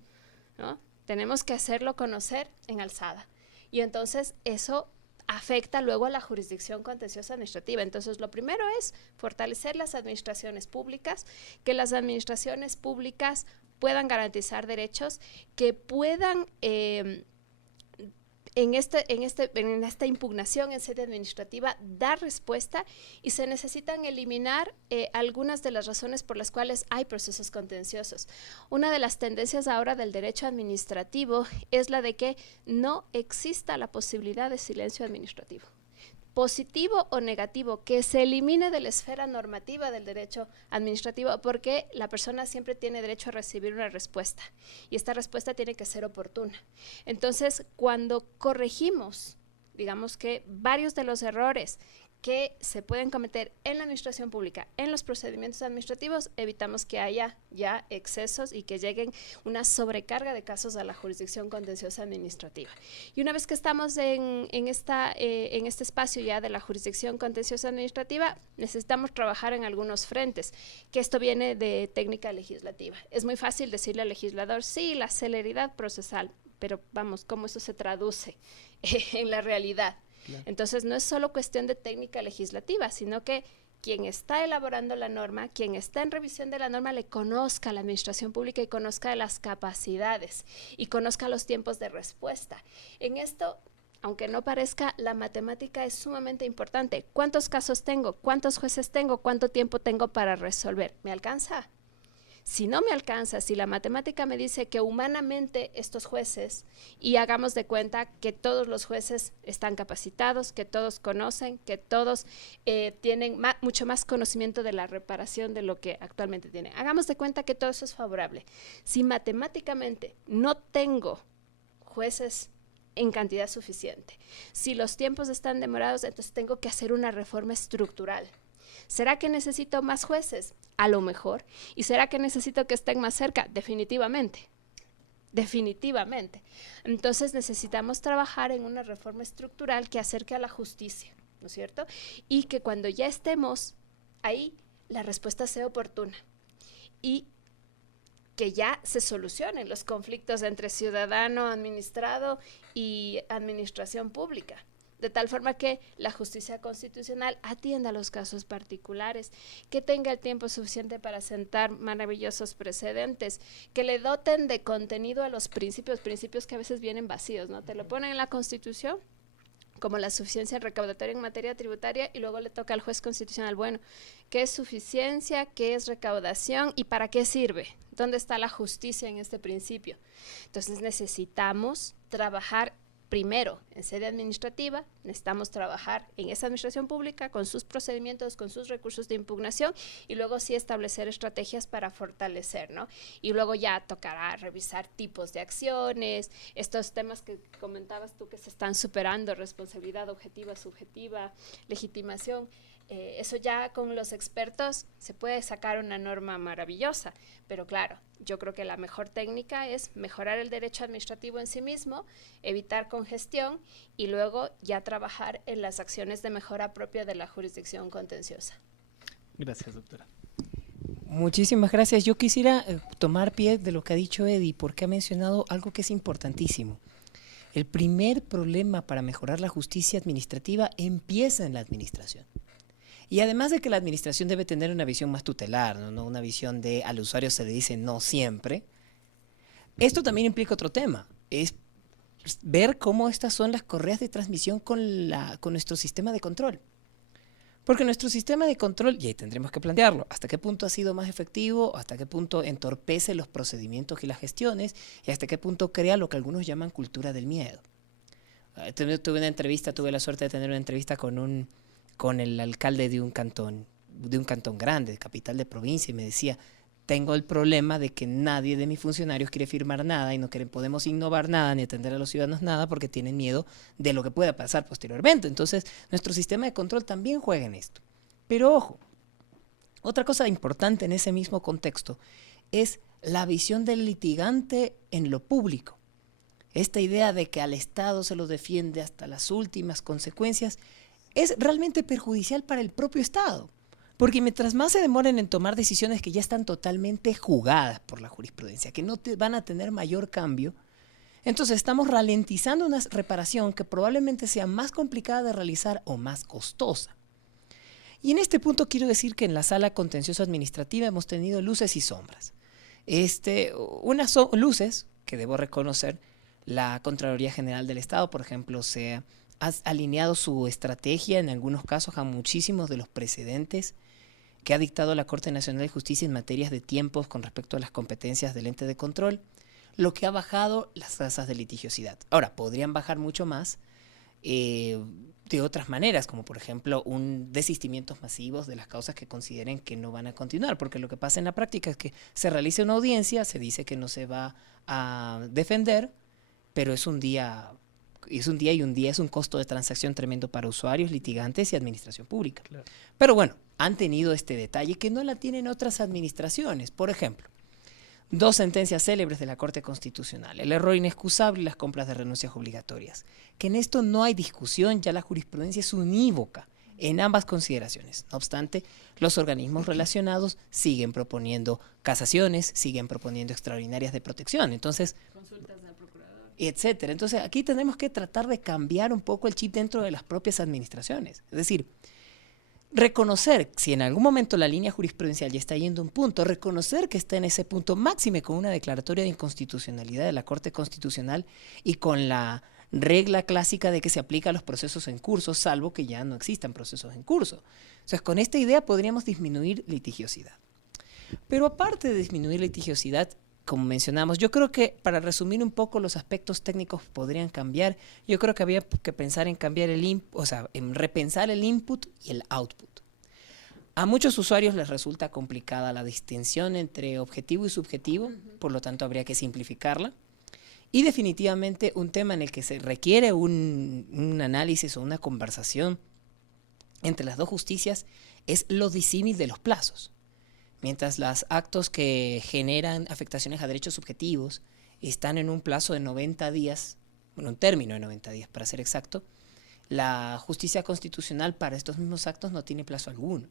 ¿no? Tenemos que hacerlo conocer en alzada. Y entonces eso afecta luego a la jurisdicción contenciosa administrativa. Entonces, lo primero es fortalecer las administraciones públicas, que las administraciones públicas puedan garantizar derechos, que puedan en esta impugnación en sede administrativa dar respuesta, y se necesitan eliminar algunas de las razones por las cuales hay procesos contenciosos. Una de las tendencias ahora del derecho administrativo es la de que no exista la posibilidad de silencio administrativo. Positivo o negativo, que se elimine de la esfera normativa del derecho administrativo, porque la persona siempre tiene derecho a recibir una respuesta y esta respuesta tiene que ser oportuna. Entonces, cuando corregimos, digamos que varios de los errores que se pueden cometer en la administración pública, en los procedimientos administrativos, evitamos que haya ya excesos y que lleguen una sobrecarga de casos a la jurisdicción contenciosa administrativa. Y una vez que estamos en este espacio ya de la jurisdicción contenciosa administrativa, necesitamos trabajar en algunos frentes, que esto viene de técnica legislativa. Es muy fácil decirle al legislador, sí, la celeridad procesal, pero vamos, ¿cómo eso se traduce en la realidad? Claro. Entonces, no es solo cuestión de técnica legislativa, sino que quien está elaborando la norma, quien está en revisión de la norma, le conozca a la administración pública y conozca las capacidades y conozca los tiempos de respuesta. En esto, aunque no parezca, la matemática es sumamente importante. ¿Cuántos casos tengo? ¿Cuántos jueces tengo? ¿Cuánto tiempo tengo para resolver? ¿Me alcanza? Si no me alcanza, si la matemática me dice que humanamente estos jueces, y hagamos de cuenta que todos los jueces están capacitados, que todos conocen, que todos tienen mucho más conocimiento de la reparación de lo que actualmente tienen. Hagamos de cuenta que todo eso es favorable. Si matemáticamente no tengo jueces en cantidad suficiente, si los tiempos están demorados, entonces tengo que hacer una reforma estructural. ¿Será que necesito más jueces? A lo mejor. ¿Y será que necesito que estén más cerca? Definitivamente. Definitivamente. Entonces necesitamos trabajar en una reforma estructural que acerque a la justicia, ¿no es cierto? Y que cuando ya estemos ahí, la respuesta sea oportuna. Y que ya se solucionen los conflictos entre ciudadano, administrado y administración pública. De tal forma que la justicia constitucional atienda los casos particulares, que tenga el tiempo suficiente para sentar maravillosos precedentes, que le doten de contenido a los principios que a veces vienen vacíos, ¿no? Te lo ponen en la Constitución, como la suficiencia recaudatoria en materia tributaria, y luego le toca al juez constitucional, bueno, ¿qué es suficiencia? ¿Qué es recaudación? ¿Y para qué sirve? ¿Dónde está la justicia en este principio? Entonces necesitamos trabajar primero en sede administrativa, necesitamos trabajar en esa administración pública con sus procedimientos, con sus recursos de impugnación, y luego sí establecer estrategias para fortalecer, ¿no? Y luego ya tocará revisar tipos de acciones, estos temas que comentabas tú que se están superando, responsabilidad objetiva, subjetiva, legitimación. Eso ya con los expertos se puede sacar una norma maravillosa, pero claro, yo creo que la mejor técnica es mejorar el derecho administrativo en sí mismo, evitar congestión y luego ya trabajar en las acciones de mejora propia de la jurisdicción contenciosa. Gracias, doctora. Muchísimas gracias. Yo quisiera tomar pie de lo que ha dicho Eddie, porque ha mencionado algo que es importantísimo. El primer problema para mejorar la justicia administrativa empieza en la administración. Y además de que la administración debe tener una visión más tutelar, ¿no? Una visión de al usuario se le dice no siempre, esto también implica otro tema, es ver cómo estas son las correas de transmisión con nuestro sistema de control. Porque nuestro sistema de control, y ahí tendremos que plantearlo, hasta qué punto ha sido más efectivo, hasta qué punto entorpece los procedimientos y las gestiones, y hasta qué punto crea lo que algunos llaman cultura del miedo. Tuve la suerte de tener una entrevista con el alcalde de un cantón grande, capital de provincia, y me decía, tengo el problema de que nadie de mis funcionarios quiere firmar nada y no podemos innovar nada ni atender a los ciudadanos nada porque tienen miedo de lo que pueda pasar posteriormente. Entonces, nuestro sistema de control también juega en esto. Pero ojo, otra cosa importante en ese mismo contexto es la visión del litigante en lo público. Esta idea de que al Estado se lo defiende hasta las últimas consecuencias es realmente perjudicial para el propio Estado, porque mientras más se demoren en tomar decisiones que ya están totalmente jugadas por la jurisprudencia, que no van a tener mayor cambio, entonces estamos ralentizando una reparación que probablemente sea más complicada de realizar o más costosa. Y en este punto quiero decir que en la sala contencioso administrativa hemos tenido luces y sombras. Unas luces que debo reconocer, la Contraloría General del Estado, por ejemplo, ha alineado su estrategia en algunos casos a muchísimos de los precedentes que ha dictado la Corte Nacional de Justicia en materias de tiempos con respecto a las competencias del ente de control, lo que ha bajado las tasas de litigiosidad. Ahora, podrían bajar mucho más de otras maneras, como por ejemplo desistimientos masivos de las causas que consideren que no van a continuar, porque lo que pasa en la práctica es que se realiza una audiencia, se dice que no se va a defender, pero es un día es un día y un día es un costo de transacción tremendo para usuarios, litigantes y administración pública. Claro. Pero bueno, han tenido este detalle que no la tienen otras administraciones. Por ejemplo, 2 sentencias célebres de la Corte Constitucional, el error inexcusable y las compras de renuncias obligatorias. Que en esto no hay discusión, ya la jurisprudencia es unívoca en ambas consideraciones. No obstante, los organismos relacionados siguen proponiendo casaciones, siguen proponiendo extraordinarias de protección. Entonces, consultas al procurador, etcétera. Entonces, aquí tenemos que tratar de cambiar un poco el chip dentro de las propias administraciones. Es decir, reconocer, si en algún momento la línea jurisprudencial ya está yendo a un punto, reconocer que está en ese punto máxime con una declaratoria de inconstitucionalidad de la Corte Constitucional y con la regla clásica de que se aplica a los procesos en curso, salvo que ya no existan procesos en curso. Entonces, con esta idea podríamos disminuir litigiosidad. Pero aparte de disminuir litigiosidad, como mencionamos, yo creo que para resumir un poco los aspectos técnicos podrían cambiar. Yo creo que había que pensar en cambiar en repensar el input y el output. A muchos usuarios les resulta complicada la distinción entre objetivo y subjetivo, por lo tanto habría que simplificarla. Y definitivamente un tema en el que se requiere un análisis o una conversación entre las dos justicias es lo disímil de los plazos. Mientras los actos que generan afectaciones a derechos subjetivos están en un plazo de 90 días, bueno, un término de 90 días para ser exacto, la justicia constitucional para estos mismos actos no tiene plazo alguno.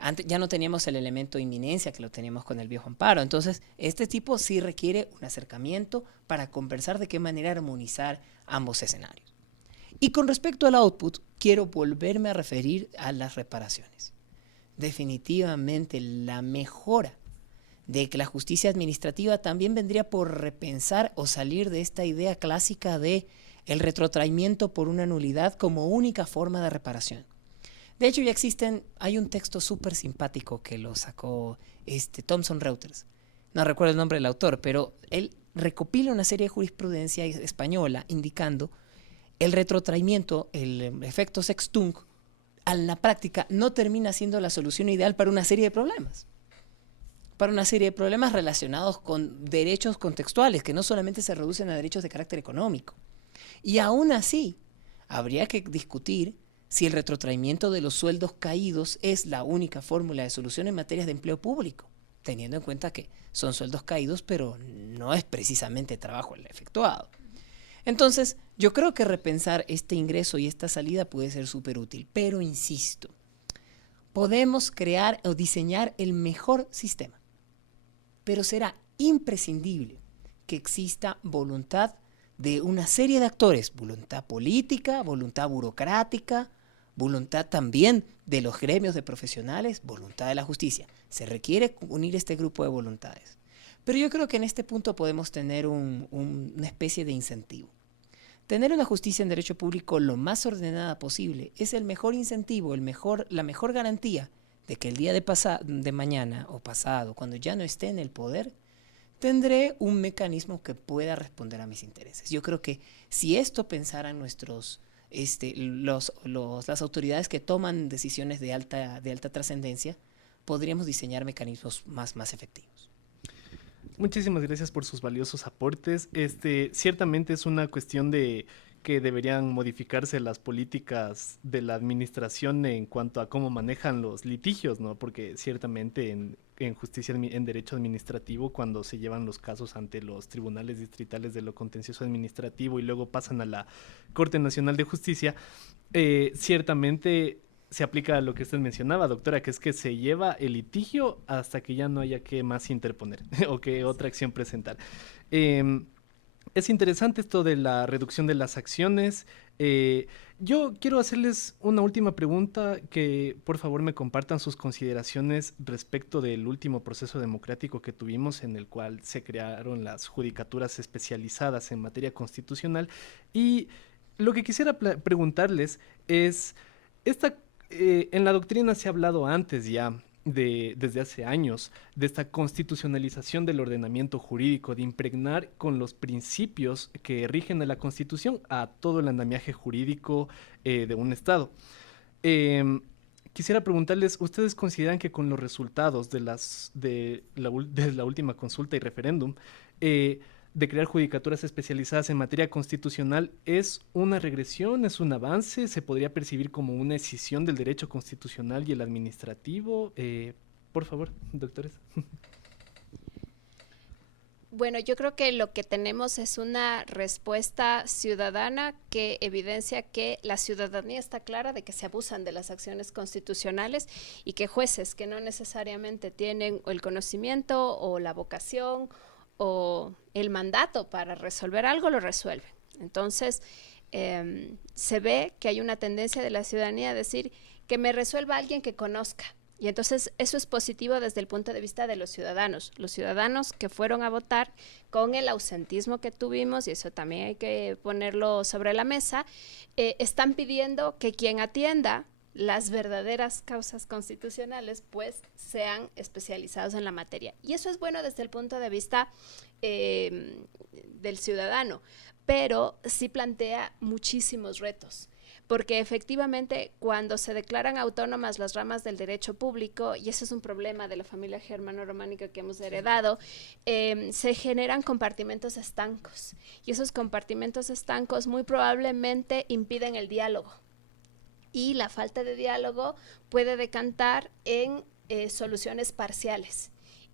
Antes ya no teníamos el elemento de inminencia que lo teníamos con el viejo amparo. Entonces, este tipo sí requiere un acercamiento para conversar de qué manera armonizar ambos escenarios. Y con respecto al output, quiero volverme a referir a las reparaciones. Definitivamente la mejora de que la justicia administrativa también vendría por repensar o salir de esta idea clásica de el retrotraimiento por una nulidad como única forma de reparación. De hecho, ya hay un texto súper simpático que lo sacó Thomson Reuters. No recuerdo el nombre del autor, pero él recopila una serie de jurisprudencia española indicando el retrotraimiento, el efecto sextunc, a la práctica no termina siendo la solución ideal para una serie de problemas. Para una serie de problemas relacionados con derechos contextuales, que no solamente se reducen a derechos de carácter económico. Y aún así, habría que discutir si el retrotraimiento de los sueldos caídos es la única fórmula de solución en materias de empleo público, teniendo en cuenta que son sueldos caídos, pero no es precisamente trabajo el efectuado. Entonces, yo creo que repensar este ingreso y esta salida puede ser súper útil, pero insisto, podemos crear o diseñar el mejor sistema, pero será imprescindible que exista voluntad de una serie de actores, voluntad política, voluntad burocrática, voluntad también de los gremios de profesionales, voluntad de la justicia. Se requiere unir este grupo de voluntades. Pero yo creo que en este punto podemos tener una especie de incentivo. Tener una justicia en derecho público lo más ordenada posible es el mejor incentivo, la mejor garantía de que el día de mañana o pasado, cuando ya no esté en el poder, tendré un mecanismo que pueda responder a mis intereses. Yo creo que si esto pensaran las autoridades que toman decisiones de alta trascendencia, podríamos diseñar mecanismos más efectivos. Muchísimas gracias por sus valiosos aportes. Ciertamente es una cuestión de que deberían modificarse las políticas de la administración en cuanto a cómo manejan los litigios, ¿no? Porque ciertamente en justicia, en derecho administrativo, cuando se llevan los casos ante los tribunales distritales de lo contencioso administrativo y luego pasan a la Corte Nacional de Justicia, ciertamente se aplica lo que usted mencionaba, doctora, que es que se lleva el litigio hasta que ya no haya que más interponer o que otra acción presentar. Es interesante esto de la reducción de las acciones. Yo quiero hacerles una última pregunta, que por favor me compartan sus consideraciones respecto del último proceso democrático que tuvimos, en el cual se crearon las judicaturas especializadas en materia constitucional. Y lo que quisiera preguntarles es, en la doctrina se ha hablado antes ya, desde hace años, de esta constitucionalización del ordenamiento jurídico, de impregnar con los principios que rigen a la Constitución a todo el andamiaje jurídico de un Estado. Quisiera preguntarles, ¿ustedes consideran que con los resultados de la última consulta y referéndum, de crear judicaturas especializadas en materia constitucional es una regresión, es un avance, se podría percibir como una escisión del derecho constitucional y el administrativo. Por favor, doctores. Bueno, yo creo que lo que tenemos es una respuesta ciudadana que evidencia que la ciudadanía está clara de que se abusan de las acciones constitucionales y que jueces que no necesariamente tienen el conocimiento o la vocación o el mandato para resolver algo, lo resuelven. Entonces, se ve que hay una tendencia de la ciudadanía a decir que me resuelva alguien que conozca. Y entonces eso es positivo desde el punto de vista de los ciudadanos que fueron a votar con el ausentismo que tuvimos, y eso también hay que ponerlo sobre la mesa, están pidiendo que quien atienda las verdaderas causas constitucionales pues sean especializados en la materia. Y eso es bueno desde el punto de vista del ciudadano, pero sí plantea muchísimos retos. Porque efectivamente cuando se declaran autónomas las ramas del derecho público, y ese es un problema de la familia germano-románica que hemos heredado, se generan compartimentos estancos, y esos compartimentos estancos muy probablemente impiden el diálogo, y la falta de diálogo puede decantar en soluciones parciales.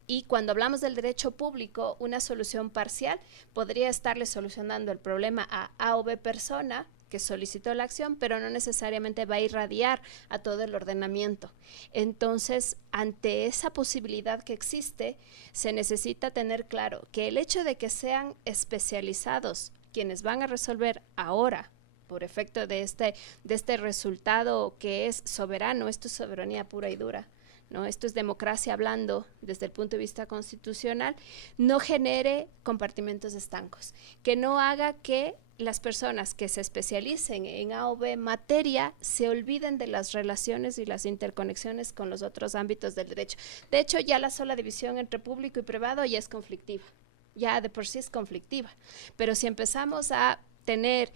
Y cuando hablamos del derecho público, una solución parcial podría estarle solucionando el problema a A o B persona que solicitó la acción, pero no necesariamente va a irradiar a todo el ordenamiento. Entonces, ante esa posibilidad que existe, se necesita tener claro que el hecho de que sean especializados quienes van a resolver ahora, por efecto de este resultado que es soberano, esto es soberanía pura y dura, ¿no? Esto es democracia hablando desde el punto de vista constitucional, no genere compartimentos estancos, que no haga que las personas que se especialicen en A o B materia se olviden de las relaciones y las interconexiones con los otros ámbitos del derecho. De hecho, ya la sola división entre público y privado ya es conflictiva, ya de por sí es conflictiva, pero si empezamos a tener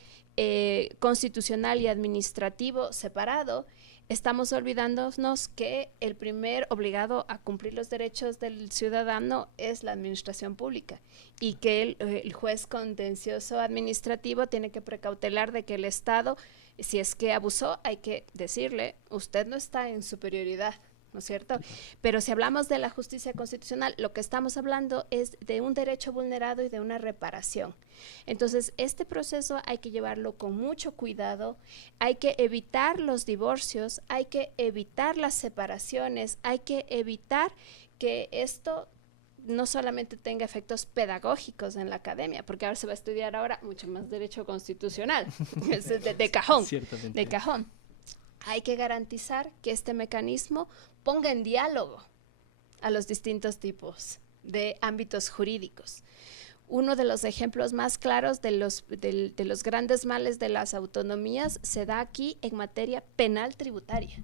constitucional y administrativo separado, estamos olvidándonos que el primer obligado a cumplir los derechos del ciudadano es la administración pública, y que el juez contencioso administrativo tiene que precautelar de que el Estado, si es que abusó, hay que decirle, usted no está en superioridad, ¿no es cierto? Pero si hablamos de la justicia constitucional, lo que estamos hablando es de un derecho vulnerado y de una reparación. Entonces, este proceso hay que llevarlo con mucho cuidado, hay que evitar los divorcios, hay que evitar las separaciones, hay que evitar que esto no solamente tenga efectos pedagógicos en la academia, porque ahora se va a estudiar ahora mucho más derecho constitucional, de cajón, Ciertamente. de cajón. Hay que garantizar que este mecanismo ponga en diálogo a los distintos tipos de ámbitos jurídicos. Uno de los ejemplos más claros de los grandes males de las autonomías se da aquí en materia penal tributaria.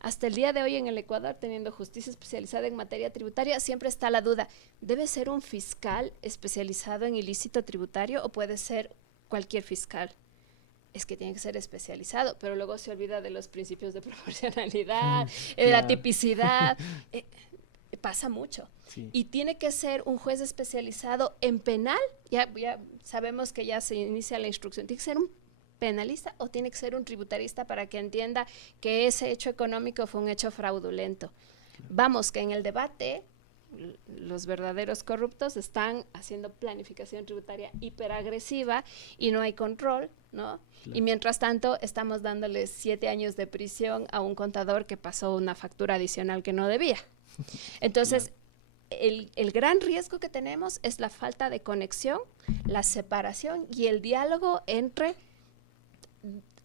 Hasta el día de hoy en el Ecuador, teniendo justicia especializada en materia tributaria, siempre está la duda, ¿debe ser un fiscal especializado en ilícito tributario o puede ser cualquier fiscal? Es que tiene que ser especializado, pero luego se olvida de los principios de proporcionalidad, la tipicidad, pasa mucho. Sí. Y tiene que ser un juez especializado en penal, ya sabemos que ya se inicia la instrucción, tiene que ser un penalista o tiene que ser un tributarista para que entienda que ese hecho económico fue un hecho fraudulento. Vamos, que en el debate los verdaderos corruptos están haciendo planificación tributaria hiperagresiva y no hay control, ¿no? Claro. Y mientras tanto estamos dándoles 7 años de prisión a un contador que pasó una factura adicional que no debía. Entonces, claro, el gran riesgo que tenemos es la falta de conexión, la separación y el diálogo entre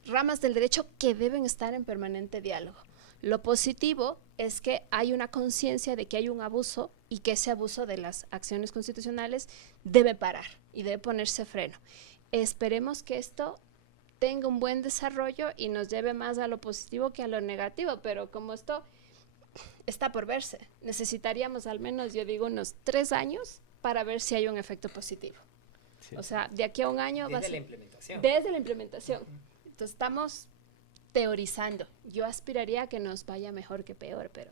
ramas del derecho que deben estar en permanente diálogo. Lo positivo es que hay una conciencia de que hay un abuso y que ese abuso de las acciones constitucionales debe parar y debe ponerse freno. Esperemos que esto tenga un buen desarrollo y nos lleve más a lo positivo que a lo negativo, pero como esto está por verse, necesitaríamos al menos, yo digo, unos 3 años para ver si hay un efecto positivo. Sí. O sea, de aquí a un año desde la implementación. Desde la implementación. Entonces estamos teorizando. Yo aspiraría a que nos vaya mejor que peor, pero...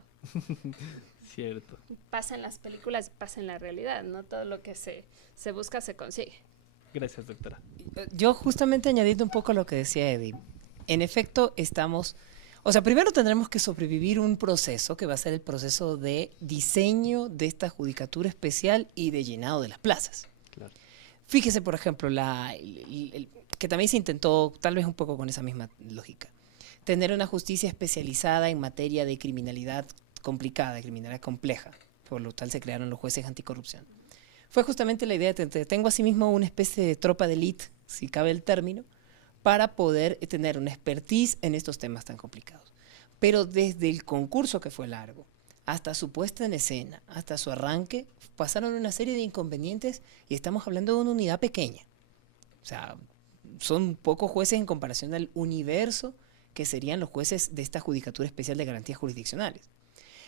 Cierto. Pasa en las películas, pasa en la realidad, no todo lo que se busca se consigue. Gracias, doctora. Yo justamente añadiendo un poco lo que decía Eddie, en efecto primero tendremos que sobrevivir un proceso que va a ser el proceso de diseño de esta judicatura especial y de llenado de las plazas. Claro. Fíjese, por ejemplo, que también se intentó, tal vez un poco con esa misma lógica, tener una justicia especializada en materia de criminalidad complicada, de criminalidad compleja. Por lo tal se crearon los jueces anticorrupción. Fue justamente la idea de tengo asimismo una especie de tropa de élite, si cabe el término, para poder tener una expertise en estos temas tan complicados. Pero desde el concurso, que fue largo, hasta su puesta en escena, hasta su arranque, pasaron una serie de inconvenientes y estamos hablando de una unidad pequeña. O sea, son pocos jueces en comparación al universo que serían los jueces de esta Judicatura Especial de Garantías Jurisdiccionales.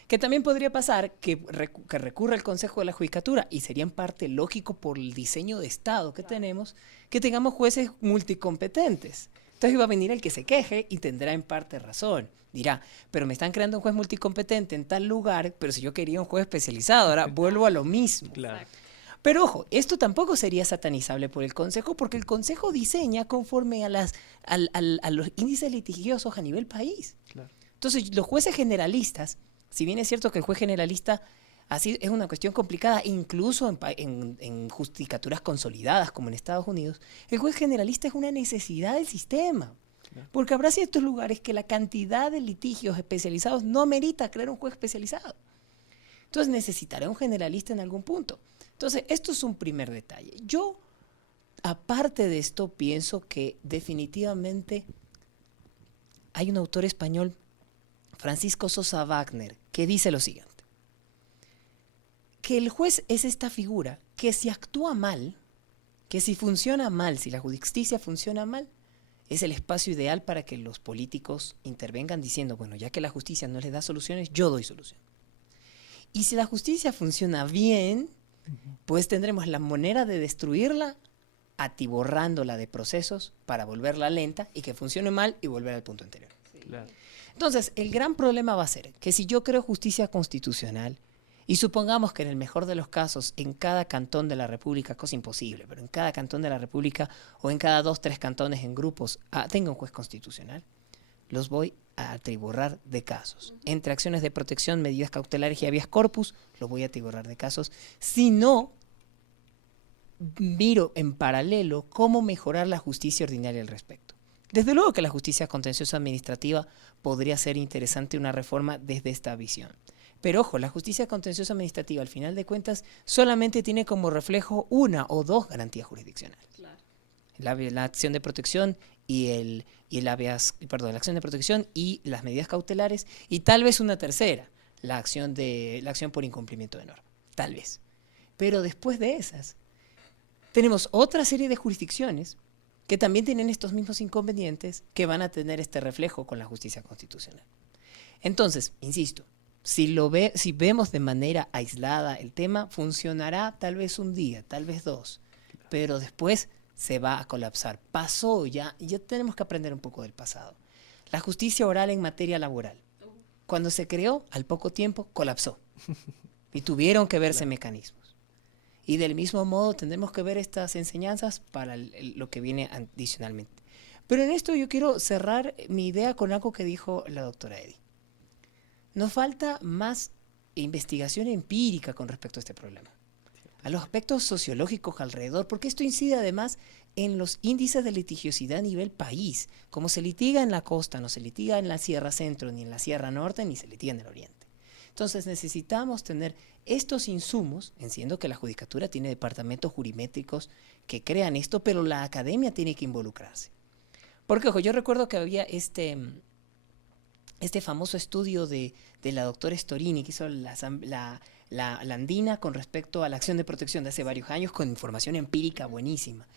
Que también podría pasar que recurra el Consejo de la Judicatura, y sería en parte lógico por el diseño de Estado que tenemos, que tengamos jueces multicompetentes. Entonces iba a venir el que se queje y tendrá en parte razón. Dirá, pero me están creando un juez multicompetente en tal lugar, pero si yo quería un juez especializado, ahora vuelvo a lo mismo. Claro. Pero ojo, esto tampoco sería satanizable por el Consejo, porque el Consejo diseña conforme a los índices litigiosos a nivel país. Claro. Entonces, los jueces generalistas, si bien es cierto que el juez generalista así es una cuestión complicada, incluso en judicaturas consolidadas como en Estados Unidos, el juez generalista es una necesidad del sistema. Claro. Porque habrá ciertos lugares que la cantidad de litigios especializados no amerita crear un juez especializado. Entonces necesitará un generalista en algún punto. Entonces, esto es un primer detalle. Yo, aparte de esto, pienso que definitivamente hay un autor español, Francisco Sosa Wagner, que dice lo siguiente: que el juez es esta figura que si actúa mal, que si funciona mal, si la justicia funciona mal, es el espacio ideal para que los políticos intervengan diciendo, bueno, ya que la justicia no les da soluciones, yo doy solución. Y si la justicia funciona bien, pues tendremos la manera de destruirla atiborrándola de procesos para volverla lenta y que funcione mal y volver al punto anterior. Claro. Entonces, el gran problema va a ser que si yo creo justicia constitucional, y supongamos que en el mejor de los casos, en cada cantón de la República, cosa imposible, pero en cada cantón de la República o en cada 2, 3 cantones en grupos tenga un juez constitucional, los voy a atiborrar de casos. Entre acciones de protección, medidas cautelares y habeas corpus, los voy a atiborrar de casos. Si no, miro en paralelo cómo mejorar la justicia ordinaria al respecto. Desde luego que la justicia contenciosa administrativa podría ser interesante una reforma desde esta visión. Pero ojo, la justicia contenciosa administrativa, al final de cuentas, solamente tiene como reflejo 1 o 2 garantías jurisdiccionales. Claro. La acción de protección la acción de protección y las medidas cautelares, y tal vez una tercera, la acción por incumplimiento de norma. Tal vez. Pero después de esas, tenemos otra serie de jurisdicciones que también tienen estos mismos inconvenientes que van a tener este reflejo con la justicia constitucional. Entonces, insisto, si vemos de manera aislada el tema, funcionará tal vez un día, tal vez 2, pero después se va a colapsar. Pasó ya tenemos que aprender un poco del pasado. La justicia oral en materia laboral, cuando se creó, al poco tiempo colapsó y tuvieron que verse mecanismos. Y del mismo modo tendremos que ver estas enseñanzas para lo que viene adicionalmente. Pero en esto yo quiero cerrar mi idea con algo que dijo la doctora Eddy. Nos falta más investigación empírica con respecto a este problema, a los aspectos sociológicos alrededor, porque esto incide además en los índices de litigiosidad a nivel país. Como se litiga en la costa, no se litiga en la Sierra Centro, ni en la Sierra Norte, ni se litiga en el Oriente. Entonces necesitamos tener estos insumos, siendo que la judicatura tiene departamentos jurimétricos que crean esto, pero la academia tiene que involucrarse. Porque, ojo, yo recuerdo que había este famoso estudio de la doctora Storini, que hizo la Andina con respecto a la acción de protección de hace varios años, con información empírica buenísima.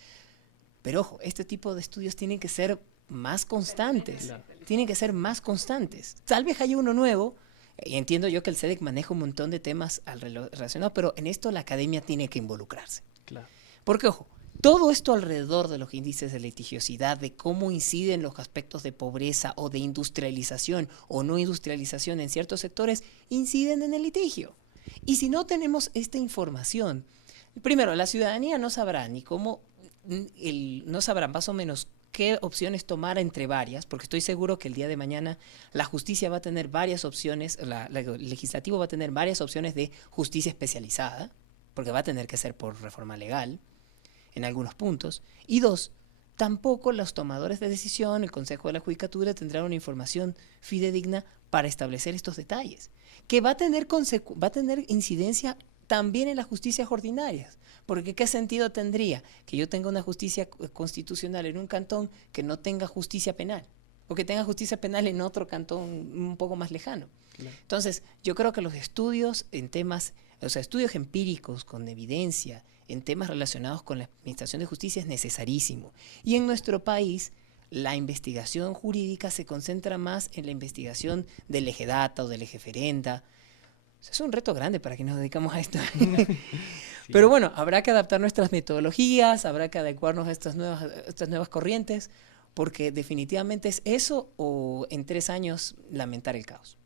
Pero ojo, este tipo de estudios tienen que ser más constantes. Claro. Tienen que ser más constantes. Tal vez haya uno nuevo, y entiendo yo que el SEDEC maneja un montón de temas relacionados, pero en esto la academia tiene que involucrarse. Claro. Porque, ojo, Todo esto alrededor de los índices de litigiosidad, de cómo inciden los aspectos de pobreza o de industrialización o no industrialización en ciertos sectores, inciden en el litigio. Y si no tenemos esta información, primero, la ciudadanía no sabrá ni cómo, no sabrá más o menos qué opciones tomar entre varias, porque estoy seguro que el día de mañana la justicia va a tener varias opciones, el legislativo va a tener varias opciones de justicia especializada, porque va a tener que ser por reforma legal en algunos puntos. Y dos, tampoco los tomadores de decisión, el Consejo de la Judicatura, tendrán una información fidedigna para establecer estos detalles, que va a tener incidencia también en las justicias ordinarias. Porque ¿qué sentido tendría que yo tenga una justicia constitucional en un cantón que no tenga justicia penal? O que tenga justicia penal en otro cantón un poco más lejano. Claro. Entonces, yo creo que los estudios en temas, o sea, estudios empíricos con evidencia en temas relacionados con la administración de justicia es necesarísimo. Y en nuestro país, la investigación jurídica se concentra más en la investigación del eje data o del eje ferenda. Es un reto grande para quienes nos dedicamos a esto. Sí. Pero bueno, habrá que adaptar nuestras metodologías, habrá que adecuarnos a estas nuevas corrientes, porque definitivamente es eso o en 3 años lamentar el caos.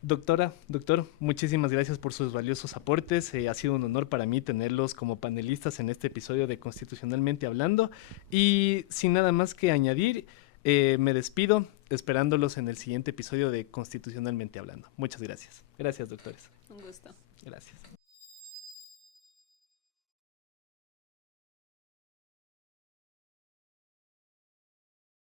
Doctor, muchísimas gracias por sus valiosos aportes. Ha sido un honor para mí tenerlos como panelistas en este episodio de Constitucionalmente Hablando. Y sin nada más que añadir, me despido esperándolos en el siguiente episodio de Constitucionalmente Hablando. Muchas gracias. Gracias, doctores. Un gusto. Gracias.